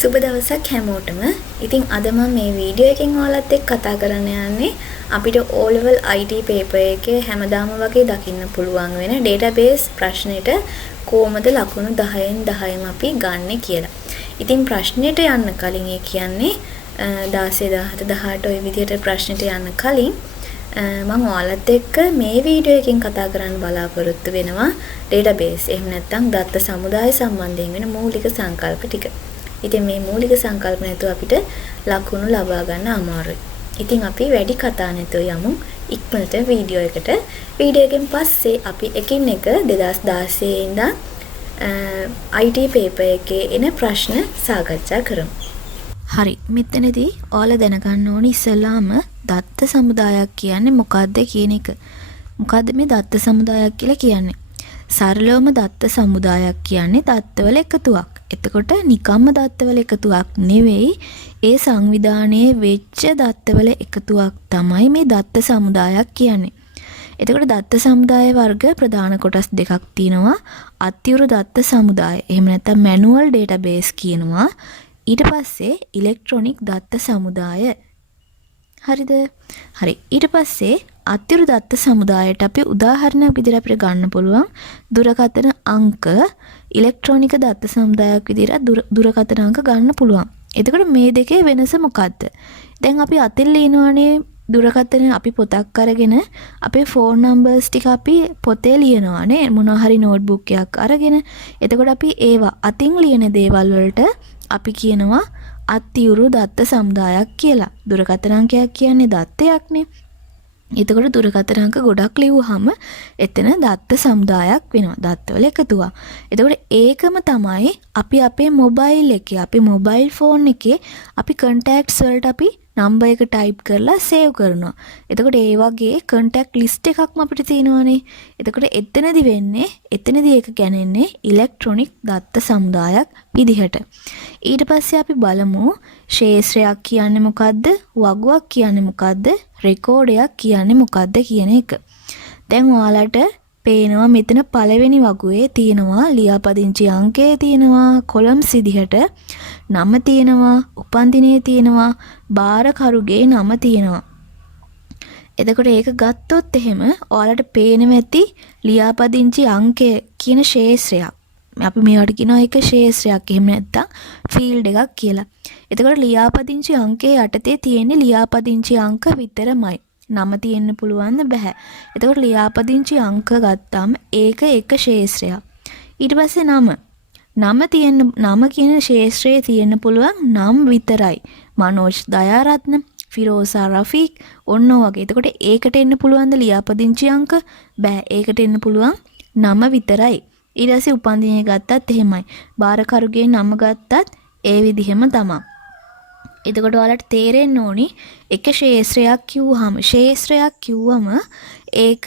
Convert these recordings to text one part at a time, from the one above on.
සුබ දවසක් හැමෝටම. ඉතින් අද මම මේ වීඩියෝ එකෙන් ඔයාලත් එක්ක කතා කරන්න යන්නේ අපිට O level IT paper එකේ හැමදාම වගේ දකින්න පුළුවන් වෙන database ප්‍රශ්නෙට කොහොමද ලකුණු 10න් 10ම අපි ගන්නෙ කියලා. ඉතින් ප්‍රශ්නෙට යන්න කලින් ඒ කියන්නේ 16 17 18 ඔය විදිහට ප්‍රශ්නෙට යන්න කලින් මම ඔයාලත් එක්ක මේ වීඩියෝ එකෙන් කතා කරන්න බලාපොරොත්තු වෙනවා database එහෙම නැත්නම් දත්ත සමුදාය සම්බන්ධයෙන් වෙන මූලික සංකල්ප ටික. ඉතින් මේ මූලික සංකල්ප නැතුව අපිට ලකුණු ලබා ගන්න අමාරුයි. ඉතින් අපි වැඩි කතා නැතුව යමු ඉක්මනට වීඩියෝ එකට. වීඩියෝ එකෙන් පස්සේ අපි එකින් එක 2016 ඉඳන් IT paper එකේ එන ප්‍රශ්න සාකච්ඡා කරමු. හරි. මෙතනදී ඔයාලා දැනගන්න ඕනේ ඉස්සෙල්ලාම දත්ත සමුදායක් කියන්නේ මොකක්ද කියන එක. මොකද්ද මේ දත්ත සමුදායක් කියලා කියන්නේ? සරලවම දත්ත සමුදායක් කියන්නේ දත්තවල එකතුවක්. එතකොට නිකම්ම දත්තවල එකතුවක් නෙවෙයි, ඒ සංවිධානයේ වෙච්ච දත්තවල එකතුවක් තමයි මේ දත්ත සමුදායක් කියන්නේ. එතකොට දත්ත සමුදාය වර්ග ප්‍රධාන කොටස් දෙකක් තියෙනවා. අතිවෘ දත්ත සමුදාය. එහෙම නැත්නම් මැනුවල් ඩේටාබේස් කියනවා. ඊට පස්සේ ඉලෙක්ට්‍රොනික දත්ත සමුදාය. හරිද? හරි. ඊට පස්සේ අතිවෘ දත්ත සමුදායට අපි උදාහරණයක් විදිහට අපිට ගන්න පුළුවන් දුරකථන අංක. ඉලෙක්ට්‍රොනික දත්ත සමුදායක් විදිහට දුරකථන අංක ගන්න පුළුවන්. එතකොට මේ දෙකේ වෙනස මොකද්ද? දැන් අපි අතින් ලියනවානේ දුරකථන අපි පොතක් අරගෙන අපේ ෆෝන් නම්බර්ස් ටික අපි පොතේ ලියනවානේ මොනවා හරි නෝට්බුක් එකක් අරගෙන. එතකොට අපි ඒවා අතින් ලියන දේවල් වලට අපි කියනවා අතිවෘ දත්ත සමුදායක් කියලා. දුරකථන අංකයක් කියන්නේ දත්තයක්නේ. එතකොට දුරකථන අංක ගොඩක් ලියුවාම එතන දත්ත සමුදායක් වෙනවා. දත්තවල එකතුවක්. එතකොට ඒකම තමයි අපි අපේ මොබයිල් එකේ, අපේ මොබයිල් ෆෝන් එකේ අපි contacts වලට අපි නම්බර් එක ටයිප් කරලා සේව් කරනවා. එතකොට ඒ වගේ contact list එකක්ම අපිට තියෙනවානේ. එතකොට එතනදි වෙන්නේ, එතනදි ඒක ගණන්නේ ඉලෙක්ට්‍රොනික දත්ත සමුදායක් විදිහට. ඊට පස්සේ අපි බලමු ශේෂ්ත්‍රයක් කියන්නේ මොකද්ද? වගුවක් කියන්නේ මොකද්ද? රෙකෝඩයක් කියන්නේ මොකද්ද කියන එක. දැන් ඔයාලට පේනවා මෙතන පළවෙනි වගුවේ තියෙනවා ලියාපදිංචි අංකය තියෙනවා, කොලම්ස් විදිහට නම තියෙනවා, උපන්දිනය තියෙනවා, බාරකරුගේ නම තියෙනවා. එතකොට ඒක ගත්තොත් එහෙම ඔයාලට පේනවා ඇති ලියාපදිංචි අංකය කියන ශේෂ්ත්‍රයක්. අපි මේවට කියනවා ඒක ශේෂ්ත්‍රයක්. එහෙම නැත්නම් ෆීල්ඩ් එකක් කියලා. එතකොට ලියාපදිංචි අංකයේ යටතේ තියෙන්නේ ලියාපදිංචි අංක විතරමයි. නම තියෙන්න පුළුවන්ද? බෑ. එතකොට ලියාපදිංචි අංක ගත්තාම ඒක එක ශේෂ්ත්‍රයක්. ඊට පස්සේ නම කියන ශේෂ්ත්‍රයේ තියෙන්න පුළුවන් නම් විතරයි. මනෝජ් දයාරත්න, ෆිරෝසා රෆීක් ඔන්න වගේ. එතකොට ඒකට එන්න පුළුවන්ද ලියාපදිංචි අංක? බෑ. ඒකට එන්න පුළුවන් නම විතරයි. ඊට පස්සේ උපන්දිනය ගත්තත් එහෙමයි. බාරකරුගේ නම ගත්තත් ඒ විදිහම තමයි. එතකොට ඔයාලට තේරෙන්න ඕනි එක ශේෂ්ත්‍රයක් කිව්වම ඒක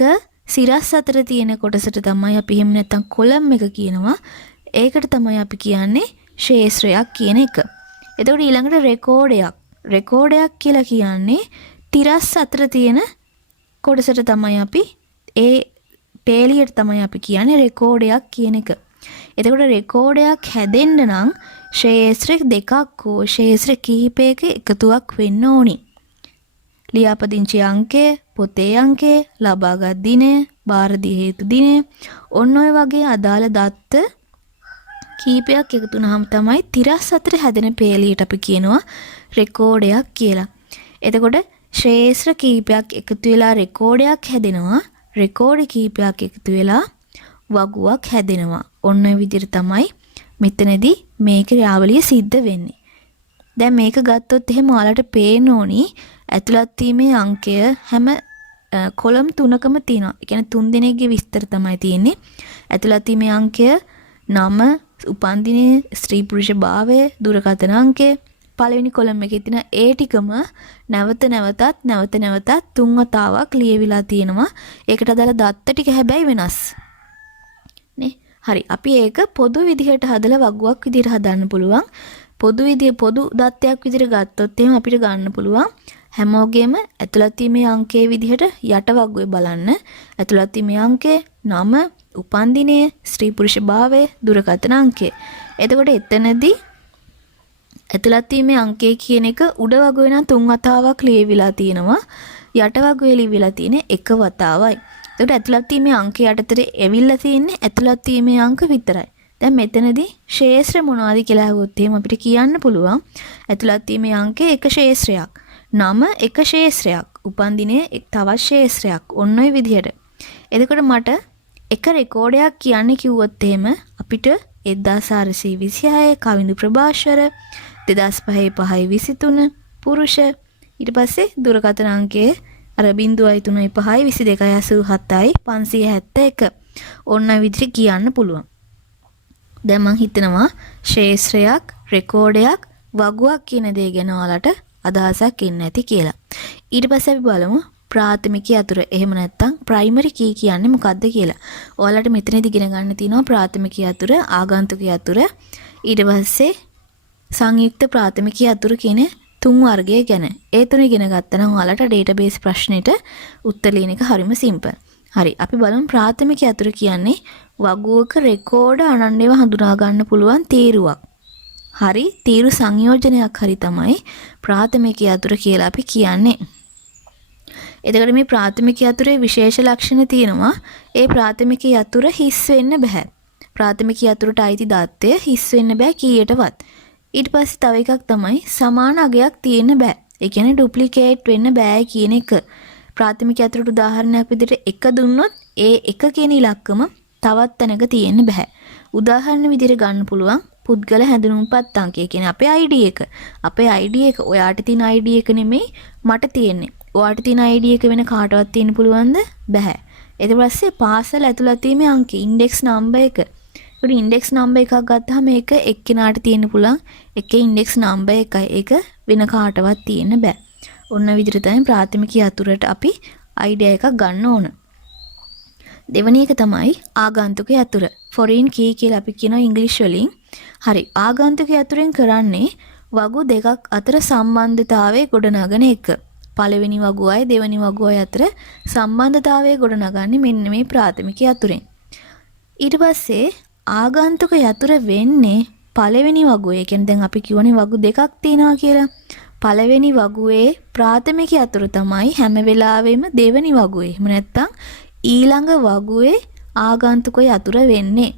සිරස් අතර තියෙන කොටසට තමයි අපි එහෙම නැත්නම් කොලම් එක කියනවා. ඒකට තමයි අපි කියන්නේ ශේෂ්ත්‍රයක් කියන එක. එතකොට ඊළඟට රෙකෝඩයක් කියලා කියන්නේ තිරස් අතර තියෙන කොටසට තමයි අපි ඒ පේලියට තමයි අපි කියන්නේ රෙකෝඩයක් කියන එක. එතකොට රෙකෝඩයක් හැදෙන්න නම් ශේෂ්ත්‍ර දෙකක් හෝ ශේෂ්ත්‍ර කිහිපයක එකතුවක් වෙන්න ඕනි. ලියාපදිංචි අංකය, පොතේ අංකය, ලබාගත් දිනය, බාර දිය යුතු දිනය ඔන්න ඔය වගේ අදාළ දත්ත කීපයක් එකතු වුනහම තමයි තිරස් අතර හැදෙන පේලියට අපි කියනවා රෙකෝඩයක් කියලා. එතකොට ශේෂ්ත්‍ර කීපයක් එකතු වෙලා රෙකෝඩයක් හැදෙනවා. රෙකෝඩ කීපයක් එකතු වෙලා වගුවක් හැදෙනවා. ඔන්න ඔය විදිහට තමයි මෙතනදී මේ ක්‍රියාවලිය සිද්ධ වෙන්නේ. දැන් මේක ගත්තොත් එහෙම ඔයාලට පේන්න ඕනි ඇතුළත් වීමේ අංකය හැම කොලම් තුනකම තියෙනවා. ඒ කියන්නේ 3 දිනකගේ විස්තර තමයි තියෙන්නේ. ඇතුළත් වීමේ අංකය, නම, උපන්දිනය, ස්ත්‍රී පුරුෂ භාවය, දුරකථන අංකය පළවෙනි කොලම් එකේ තියෙන ඒ ටිකම නැවත නැවතත් 3 වතාවක් ලියවිලා තියෙනවා. ඒකට අදාළ දත්ත ටික හැබැයි වෙනස්. නේ? හරි. අපි ඒක පොදු විදිහට හදලා වගුවක් විදිහට හදන්න පුළුවන්. පොදු දත්තයක් විදිහට ගත්තොත් එහෙනම් අපිට ගන්න පුළුවන් හැමෝගෙම ඇතුළත් වීමේ අංකයේ විදිහට යට වගුවේ බලන්න. ඇතුළත් වීමේ අංකය, නම, උපන්දිනය, ස්ත්‍රී පුරුෂ භාවය, දුරකථන අංකය. එතකොට එතනදී ඇතුළත් වීමේ අංකය කියන එක උඩ වගුවේ නම් 3 වතාවක් ලියවිලා තියෙනවා. යට වගුවේ ලියවිලා තියෙන්නේ 1 වතාවයි. එතකොට ඇතුළත් වීමේ අංකය යටතේ ඇවිල්ලා තියෙන්නේ ඇතුළත් වීමේ අංක විතරයි. දැන් මෙතනදී ශේෂ්ත්‍ර මොනවද කියලා අහුවොත් එහෙම අපිට කියන්න පුළුවන් ඇතුළත් වීමේ අංකය එක ශේෂ්ත්‍රයක්. නම එක ශේෂ්ත්‍රයක්. උපන්දිනයේ තවත් ශේෂ්ත්‍රයක්. ඔන්න ඔය විදිහට. එතකොට මට එක රෙකෝඩයක් කියන්න කිව්වොත් එහෙම අපිට 1426 කවිඳු ප්‍රභාෂර 2005 පුරුෂ ඊට පස්සේ දුරකථන අංකය අර 0.35 2287යි 571 ඔන්න විදිහට කියන්න පුළුවන්. දැන් මම හිතනවා ශේෂ්ත්‍රයක් රෙකෝඩයක් වගුවක් කියන දේ ගැන ඔයාලට අදහසක් ඉන්නේ නැති කියලා. ඊට පස්සේ අපි බලමු ප්‍රාථමික යතුර එහෙම නැත්නම් ප්‍රයිමරි කී කියන්නේ මොකක්ද කියලා. ඔයාලට මෙතනදී ඉගෙන ගන්න තියෙනවා ප්‍රාථමික යතුර, ආගන්තුක යතුර, ඊට පස්සේ සංයුක්ත ප්‍රාථමික යතුරු කියන තුන් වර්ගය ගැන. ඒ තුන ඉගෙන ගත්තා නම් ඔයාලට ඩේටාබේස් ප්‍රශ්නෙට උත්තර ලියන එක හරිම සිම්පල්. හරි අපි බලමු ප්‍රාථමික යතුරු කියන්නේ වගුවක රෙකෝඩ අනන්‍යව හඳුනා ගන්න පුළුවන් තීරුවක්. හරි තීරු සංයෝජනයක් හරි තමයි ප්‍රාථමික යතුරු කියලා අපි කියන්නේ. එතකොට මේ ප්‍රාථමික යතුරේ විශේෂ ලක්ෂණ තියෙනවා. ඒ ප්‍රාථමික යතුර හිස් වෙන්න බෑ. ප්‍රාථමික යතුරට අයිති දත්තය හිස් වෙන්න බෑ කීයටවත්. ඊට පස්සේ තව එකක් තමයි සමාන අගයක් තියෙන්න බෑ. ඒ කියන්නේ ඩුප්ලිකේට් වෙන්න බෑ කියන එක. ප්‍රාථමික යතුරට උදාහරණයක් විදිහට 1 දුන්නොත් ඒ 1 කියන ඉලක්කම තවත් තැනක තියෙන්න බෑ. උදාහරණ විදිහට ගන්න පුළුවන් පුද්ගල හැඳුනුම්පත් අංකය කියන්නේ අපේ ID එක. අපේ ID එක ඔයාට තියෙන ID එක නෙමෙයි මට තියෙන්නේ. ඔයාට තියෙන ID එක වෙන කාටවත් තියෙන්න පුළුවන්ද? බෑ. ඊට පස්සේ පාසල ඇතුළත වීමේ අංකය ඉන්ඩෙක්ස් නම්බර් එක. ඒකට ඉන්ඩෙක්ස් නම්බර් එකක් ගත්තාම මේක එක්කෙනාට තියෙන්න පුළුවන්. එකේ ඉන්ඩෙක්ස් නම්බර් එකයි. ඒක වෙන කාටවත් තියෙන්න බෑ. ඔන්න විදිහට තමයි ප්‍රාථමික යතුරට අපි අයිඩියා එකක් ගන්න ඕන. දෙවෙනි එක තමයි ආගන්තුක යතුර. ෆොරින් කී කියලා අපි කියනවා ඉංග්‍රීසි වලින්. හරි ආගන්තුක යතුරෙන් කරන්නේ වගු දෙකක් අතර සම්බන්ධතාවය ගොඩනගන එක. පළවෙනි වගුවයි දෙවෙනි වගුවයි අතර සම්බන්ධතාවය ගොඩනගන්නේ මෙන්න මේ ප්‍රාථමික යතුරෙන්. ඊට පස්සේ ආගන්තුක යතුර වෙන්නේ පළවෙනි වගුවේ. ඒ කියන්නේ දැන් අපි කියවනේ වගු දෙකක් තියෙනවා කියලා. පළවෙනි වගුවේ ප්‍රාථමික යතුර තමයි හැම වෙලාවෙම දෙවෙනි වගුවේ. එහෙම නැත්නම් ඊළඟ වගුවේ ආගන්තුක යතුර වෙන්නේ.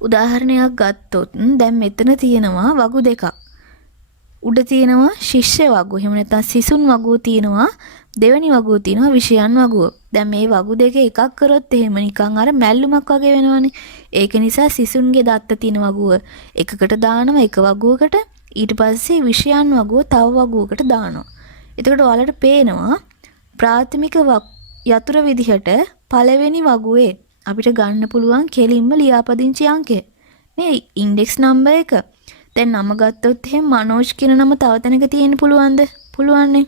උදාහරණයක් ගත්තොත් දැන් මෙතන තියෙනවා වගු දෙකක්. උඩ තියෙනවා ශිෂ්‍ය වගුව. එහෙම නැත්නම් සිසුන් වගුව තියෙනවා. දෙවෙනි වගුව තියෙනවා විෂයන් වගුව. දැන් මේ වගු දෙක එකක් කරොත් එහෙම නිකන් අර මැල්ලුමක් වගේ වෙනවනේ. ඒක නිසා සිසුන්ගේ දත්ත තියෙන වගුව එකකට දානවා එක වගුවකට. ඊට පස්සේ විෂයන් වගුව තව වගුවකට දානවා. එතකොට ඔයාලට පේනවා ප්‍රාථමික යතුර විදිහට පළවෙනි වගුවේ අපිට ගන්න පුළුවන් කෙලින්ම ලියාපදිංචි අංකය. මේ ඉන්ඩෙක්ස් නම්බර් එක. දැන් නම ගත්තොත් එහෙනම් මනෝජ් කියන නම තව තැනක තියෙන්න පුළුවන්ද? පුළුවන්නේ.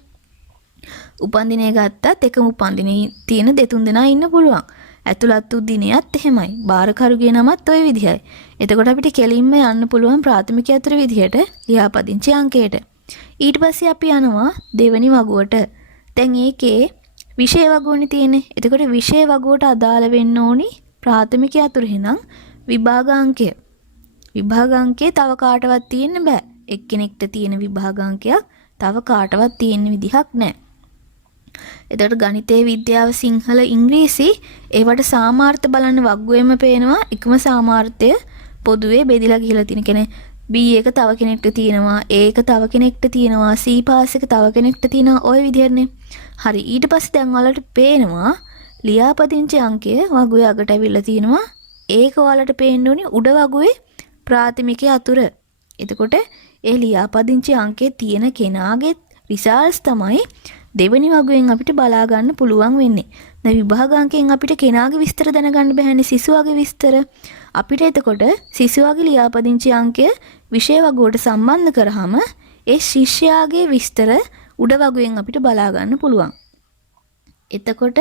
උපන්දිනය ගත්තත් එකම උපන්දිනේ තියෙන දෙතුන් දෙනා ඉන්න පුළුවන්. ඇතුළත් වූ දිනයත් එහෙමයි. බාරකරුගේ නමත් ওই විදිහයි. එතකොට අපිට කෙලින්ම යන්න පුළුවන් ප්‍රාථමික යතුර විදිහට ලියාපදිංචි අංකයට. ඊට පස්සේ අපි යනවා දෙවෙනි වගුවට. දැන් ඒකේ විෂය වගුවනේ තියෙන්නේ. එතකොට විෂය වගුවට අදාළ වෙන්න ඕනි ප්‍රාථමික යතුර හිනම් විභාගාංකය. විභාගාංකය තව කාටවත් තියෙන්න බෑ. එක්කෙනෙක්ට තියෙන විභාගාංකයක් තව කාටවත් තියෙන විදිහක් නැහැ. එතකොට ගණිතයේ විද්‍යාව සිංහල ඉංග්‍රීසි ඒවට සාමාර්ථ බලන්න වග්ගුවෙම පේනවා එකම සාමාර්ථය පොදුවේ බෙදලා ගිහලා තියෙන කෙනේ B එක තව කෙනෙක්ට තියෙනවා A එක තව කෙනෙක්ට තියෙනවා C පාස් එක තව කෙනෙක්ට තියෙනවා ওই විදිහටනේ. හරි ඊට පස්සේ දැන් ඔයාලට පේනවා ලියාපදිංචි අංකය වගුවේ අගට ඇවිල්ලා තියෙනවා. ඒක ඔයාලට පේන්න ඕනි උඩ වගුවේ ප්‍රාථමික යතුර. එතකොට ඒ ලියාපදිංචි අංකයේ තියෙන කෙනාගේ රිසල්ට්ස් තමයි දෙවෙනි වගුවෙන් අපිට බලා ගන්න පුළුවන් වෙන්නේ. දැන් විභාගාංකයෙන් අපිට කෙනාගේ විස්තර දැනගන්න බැහැනේ සිසුවගේ විස්තර. අපිට එතකොට සිසුවගේ ලියාපදිංචි අංකය විෂය වගුවට සම්බන්ධ කරාම ඒ ශිෂ්‍යයාගේ විස්තර උඩ වගුවෙන් අපිට බලා ගන්න පුළුවන්. එතකොට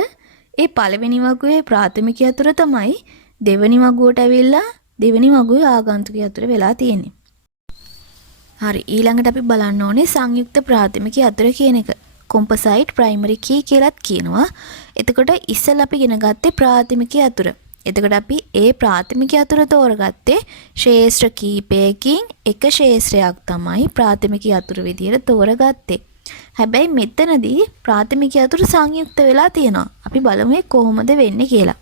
ඒ පළවෙනි වගුවේ ප්‍රාථමික යතුර තමයි දෙවෙනි වගුවට ඇවිල්ලා දෙවෙනි වගුවේ ආගන්තුක යතුර වෙලා තියෙන්නේ. හරි ඊළඟට අපි බලන්න ඕනේ සංයුක්ත ප්‍රාථමික යතුර කියන එක. කොම්පොසයිට් ප්‍රයිමරි කී කියලාත් කියනවා. එතකොට ඉස්සෙල්ලා අපි ඉගෙන ගත්තේ ප්‍රාථමික යතුර. එතකොට අපි ඒ ප්‍රාථමික යතුර තෝරගත්තේ ශේෂ්ත්‍ර කීපයකින් එක ශේෂ්ත්‍රයක් තමයි ප්‍රාථමික යතුර විදියට තෝරගත්තේ. හැබැයි මෙතනදී ප්‍රාථමික යතුර සංයුක්ත වෙලා තියෙනවා. අපි බලමු කොහොමද වෙන්නේ කියලා.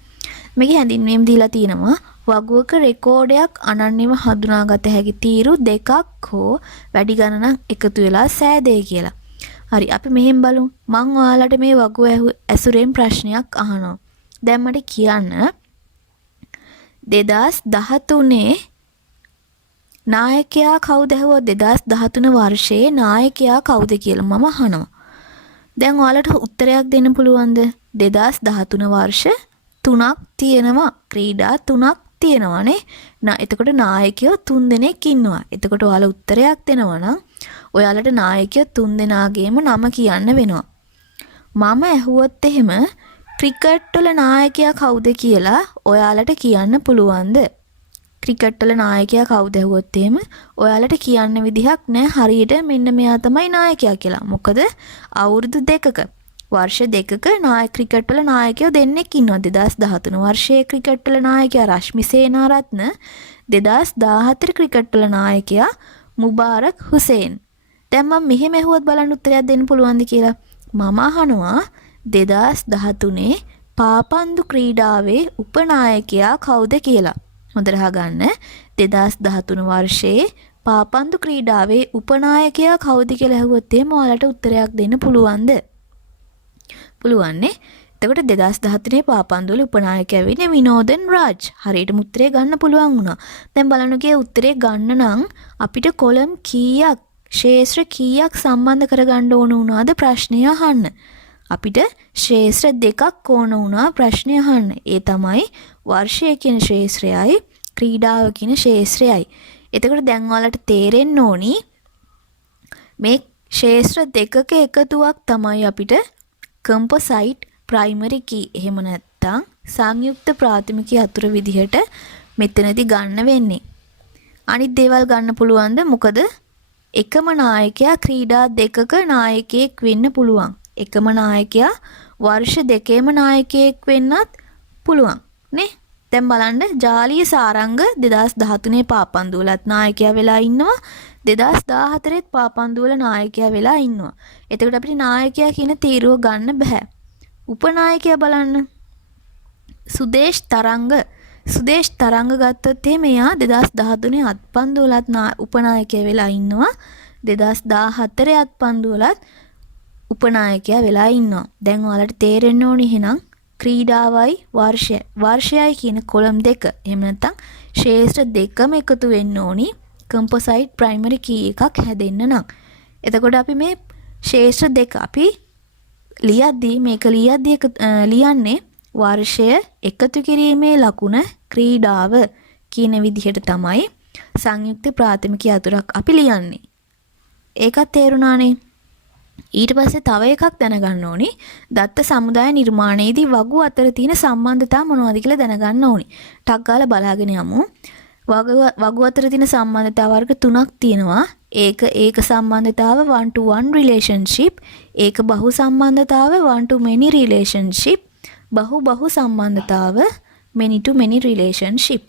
මේකේ හැඳින්වීම දීලා තියෙනවා වගුවක රෙකෝඩයක් අනන්‍යව හඳුනාගත හැකි තීරු දෙකක් හෝ වැඩි ගණනක් එකතු වෙලා සෑදේ කියලා. හරි අපි මෙහෙම බලමු. මම ඔයාලට මේ වගුව ඇසුරෙන් ප්‍රශ්නයක් අහනවා. දැන් මට කියන්න 2013 නායකයා කවුද ඇහුවා 2013 වර්ෂයේ නායකයා කවුද කියලා මම අහනවා. දැන් ඔයාලට උත්තරයක් දෙන්න පුළුවන්ද? 2013 වර්ෂ 3ක් තියෙනවා. ක්‍රීඩා 3ක් තියෙනවානේ. එතකොට නායකයෝ 3 දෙනෙක් ඉන්නවා. එතකොට ඔයාලා උත්තරයක් දෙනවා නම් ඔයාලට නායකයෝ 3 දෙනාගේම නම කියන්න වෙනවා. මම ඇහුවොත් එහෙම ක්‍රිකට් වල නායකයා කවුද කියලා ඔයාලට කියන්න පුළුවන්ද? ක්‍රිකට් වල නායකයා කවුද ඇහුවොත් එහෙම ඔයාලට කියන්න විදිහක් නැහැ. හරියට මෙන්න මෙයා තමයි නායකයා කියලා. මොකද අවුරුදු දෙකක වර්ෂ දෙකක ක්‍රිකට් වල නායකයෝ දෙන්නෙක් ඉන්නවා. 2013 වර්ෂයේ ක්‍රිකට් වල නායකයා රශ්මි සේනාරත්න, 2014 ක්‍රිකට් වල නායකයා මුබාරක් හුසේන්. දැන් මම මෙහෙම ඇහුවොත් බලන්න උත්තරයක් දෙන්න පුළුවන්ද කියලා. මම අහනවා 2013 පාපන්දු ක්‍රීඩාවේ උපනායකයා කවුද කියලා. හොඳට අහගන්න. 2013 වර්ෂයේ පාපන්දු ක්‍රීඩාවේ උපනායකයා කවුද කියලා ඇහුවොත් එහෙම ඔයාලට උත්තරයක් දෙන්න පුළුවන්ද? පුළුවන්නේ. එතකොට 2013 පාපන්දු වල උපනායකයා වෙන්නේ විනෝදන් රාජ්. හරියටම උත්තරේ ගන්න පුළුවන් වුණා. දැන් බලන්නකෝ උත්තරේ ගන්න නම් අපිට කොලම් කීයක් ශේෂ්ත්‍ර කීයක් සම්බන්ධ කරගන්න ඕන වුණාද ප්‍රශ්නය අහන්න. අපිට ශේෂ්ත්‍ර දෙකක් ඕන වුණා ප්‍රශ්නය අහන්න. ඒ තමයි වර්ෂය කියන ශේෂ්ත්‍රයයි ක්‍රීඩාව කියන ශේෂ්ත්‍රයයි. එතකොට දැන් ඔයාලට තේරෙන්න ඕනි මේ ශේෂ්ත්‍ර දෙකක එකතුවක් තමයි අපිට කම්පොසයිට් ප්‍රයිමරි කී. එහෙම නැත්නම් සංයුක්ත ප්‍රාථමික යතුර විදිහට මෙතනදී ගන්න වෙන්නේ. අනිත් දේවල් ගන්න පුළුවන්ද? මොකද එකම නායකයා ක්‍රීඩා දෙකක නායකයෙක් වෙන්න පුළුවන්. එකම නායකයා වර්ෂ දෙකේම නායකයෙක් වෙන්නත් පුළුවන් නේ. දැන් බලන්න ජාලීය සාරංග 2013 පාපන්දු වලත් නායකයා වෙලා ඉන්නවා. 2014 පාපන්දු වල නායකයා වෙලා ඉන්නවා. එතකොට අපිට නායකයා කියන තීරුව ගන්න බෑ. උපනායකයා බලන්න. සුදේශ් තරංග ගත්තොත් එහෙම එයා 2013 අත්පන්දු වලත් උපනායකයා වෙලා ඉන්නවා. 2014 අත්පන්දු වලත් උපනායකයා වෙලා ඉන්නවා. දැන් ඔයාලට තේරෙන්න ඕනි එහෙනම් ක්‍රීඩාවයි වර්ෂයයි කියන කොලම් දෙක. එහෙම නැත්නම් ශේෂ්ත්‍ර දෙකම එකතු වෙන්න ඕනි කම්පොසයිට් ප්‍රයිමරි කී එකක් හැදෙන්න නම්. එතකොට අපි මේ ශේෂ්ත්‍ර දෙක අපි ලියන්නේ වර්ෂය එකතු කිරීමේ ලකුණ ක්‍රීඩාව කියන විදිහට තමයි සංයුක්ත ප්‍රාථමික යතුරක් අපි ලියන්නේ. ඒකත් තේරුණානේ. ඊට පස්සේ තව එකක් දැනගන්න ඕනි. දත්ත සමුදාය නිර්මාණයේදී වගු අතර තියෙන සම්බන්ධතා මොනවද කියලා දැනගන්න ඕනි. ටක් ගාලා බලාගෙන යමු. වගු අතර තියෙන සම්බන්ධතා වර්ග තුනක් තියෙනවා. ඒක සම්බන්ධතාව 1 to 1 relationship, ඒක බහු සම්බන්ධතාව 1 to many relationship, බහු සම්බන්ධතාව many to many relationship.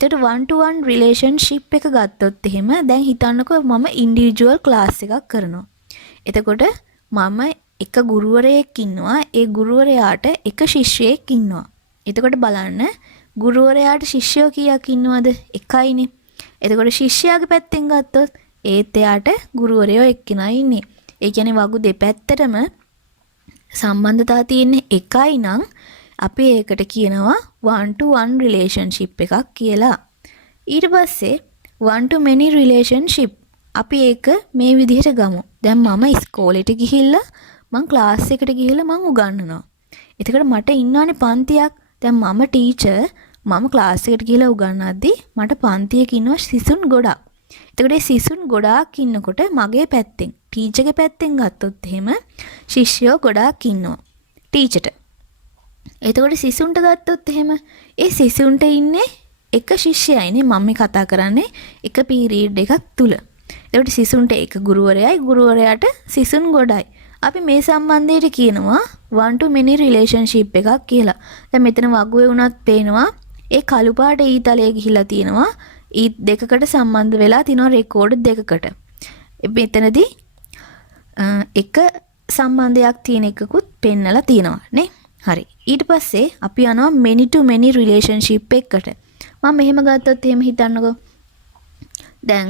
එතකොට 1 to 1 relationship එක ගත්තොත් එහෙම දැන් හිතන්නකෝ මම ඉන්ඩිවිජුවල් ක්ලාස් එකක් කරනවා. එතකොට මම එක ගුරුවරයෙක් ඉන්නවා. ඒ ගුරුවරයාට එක ශිෂ්‍යයෙක් ඉන්නවා. එතකොට බලන්න ගුරුවරයාට ශිෂ්‍යයෝ කීයක් ඉන්නවද? එකයිනේ. එතකොට ශිෂ්‍යයාගේ පැත්තෙන් ගත්තොත් ඒත් එයාට ගුරුවරයෝ එක්කෙනා ඉන්නේ. ඒ කියන්නේ වගු දෙපැත්තටම සම්බන්ධතා තියෙන්නේ එකයි නම් අපි ඒකට කියනවා 1 to 1 relationship එකක් කියලා. ඊට පස්සේ 1 to many relationship අපි ඒක මේ විදිහට ගමු. දැන් මම ඉස්කෝලේට ගිහිල්ලා මං ක්ලාස් එකට ගිහිල්ලා මං උගන්වනවා. එතකොට මට ඉන්නවනේ පන්තියක්. දැන් මම ටීචර් මම ක්ලාස් එකට ගිහිල්ලා උගන්වද්දි මට පන්තියක ඉන්නවා සිසුන් ගොඩක්. එතකොට ඒ සිසුන් ගොඩාක් ඉන්නකොට මගේ පැත්තෙන් ටීචර්ගේ පැත්තෙන් ගත්තොත් එහෙම ශිෂ්‍යයෝ ගොඩාක් ඉන්නවා ටීචර්ට. එතකොට සිසුන්ට ගත්තොත් එහෙම ඒ සිසුන්ට ඉන්නේ එක ශිෂ්‍යයයිනේ. මම මේ කතා කරන්නේ එක පීරියඩ් එකක් තුල. එතකොට සිසුන්ට එක ගුරුවරයාට සිසුන් ගොඩයි. අපි මේ සම්බන්ධයට කියනවා 1 to many relationship එකක් කියලා. දැන් මෙතන වගුවේ වුණත් පේනවා ඒ කළු පාට ඊතලයේ ගිහිලා තියෙනවා ඊ දෙකකට සම්බන්ධ වෙලා තිනවා රෙකෝඩ් දෙකකට. මෙතනදී එක සම්බන්ධයක් තියෙන එකකුත් පෙන්නලා තියෙනවා නේ. හරි. ඊට පස්සේ අපි යනවා many to many relationship එකකට. මම මෙහෙම ගත්තොත් එහෙම හිතන්නකෝ. දැන්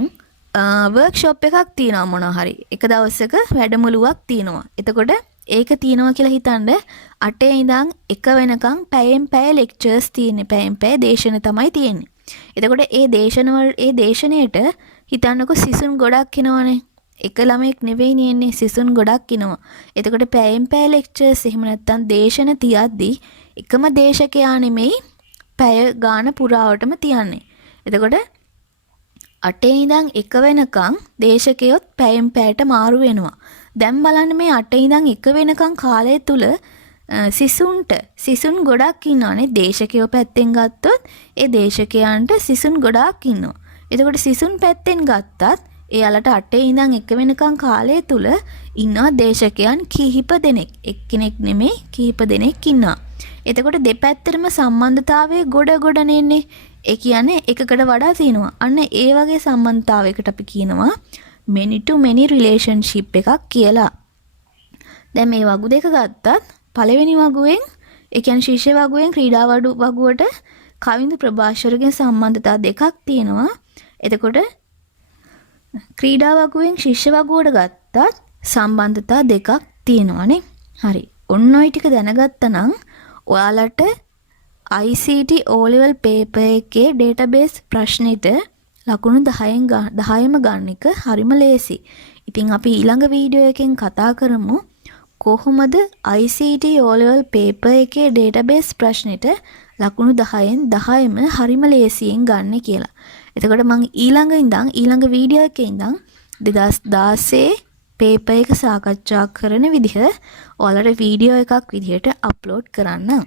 workshop එකක් තියෙනවා මොනවා හරි. එක දවසක වැඩමුළුවක් තියෙනවා. එතකොට ඒක තියෙනවා කියලා හිතන්න 8 ඉඳන් 1 වෙනකන් පැයෙන් පැය lectures තියෙන්නේ. පැයෙන් පැය දේශන තමයි තියෙන්නේ. එතකොට ඒ දේශනයට හිතන්නකෝ සිසුන් ගොඩක් එනවනේ. එක ළමෙක් නෙවෙයි නියන්නේ සිසුන් ගොඩක් ඉනවා. එතකොට පැයෙන් පැය ලෙක්චර්ස් එහෙම නැත්නම් දේශන තියද්දි එකම දේශකයා නෙමෙයි පැය ගාන පුරාවටම තියන්නේ. එතකොට 8 ඉඳන් 1 වෙනකන් දේශකයොත් පැයෙන් පැයට මාරු වෙනවා. දැන් බලන්න මේ 8 ඉඳන් 1 වෙනකන් කාලය තුල සිසුන් ගොඩක් ඉන්නවනේ. දේශකයෝ පැත්තෙන් ගත්තොත් ඒ දේශකයන්ට සිසුන් ගොඩක් ඉන්නවා. එතකොට සිසුන් පැත්තෙන් ගත්තත් එයාලට 8 ඉඳන් 1 වෙනකන් කාලය තුල ඉන්නවා දේශකයන් කිහිප දෙනෙක්. එක්කෙනෙක් නෙමෙයි කිහිප දෙනෙක් ඉන්නවා. එතකොට දෙපැත්තටම සම්බන්ධතාවයේ ගොඩ නෙන්නේ. ඒ කියන්නේ එකකට වඩා තියෙනවා. අන්න ඒ වගේ සම්බන්ධතාවයකට අපි කියනවා many to many relationship එකක් කියලා. දැන් මේ වගු දෙක ගත්තත් පළවෙනි වගුවෙන් ඒ කියන්නේ ශිෂ්‍ය වගුවෙන් ක්‍රීඩා වගුවට කවින්ද ප්‍රභාෂරගේ සම්බන්ධතා දෙකක් තියෙනවා. එතකොට ක්‍රීඩා වගුවෙන් ශිෂ්‍ය වගුවට ගත්තත් සම්බන්ධතා දෙකක් තියෙනවානේ. හරි. ඔන්න ඔය ටික දැනගත්තනම් ඔයාලට ICT O level paper එකේ database ප්‍රශ්නෙට ලකුණු 10ම ගන්න එක හරිම ලේසි. ඉතින් අපි ඊළඟ වීඩියෝ එකෙන් කතා කරමු කොහොමද ICT O level paper එකේ database ප්‍රශ්නෙට ලකුණු 10න් 10ම හරිම ලේසියෙන් ගන්න කියලා. එතකොට මම ඊළඟ වීඩියෝ එකේ ඉඳන් 2016 පේපර් එක සාකච්ඡා කරන විදිහ ඔයාලට වීඩියෝ එකක් විදිහට අප්ලෝඩ් කරන්න.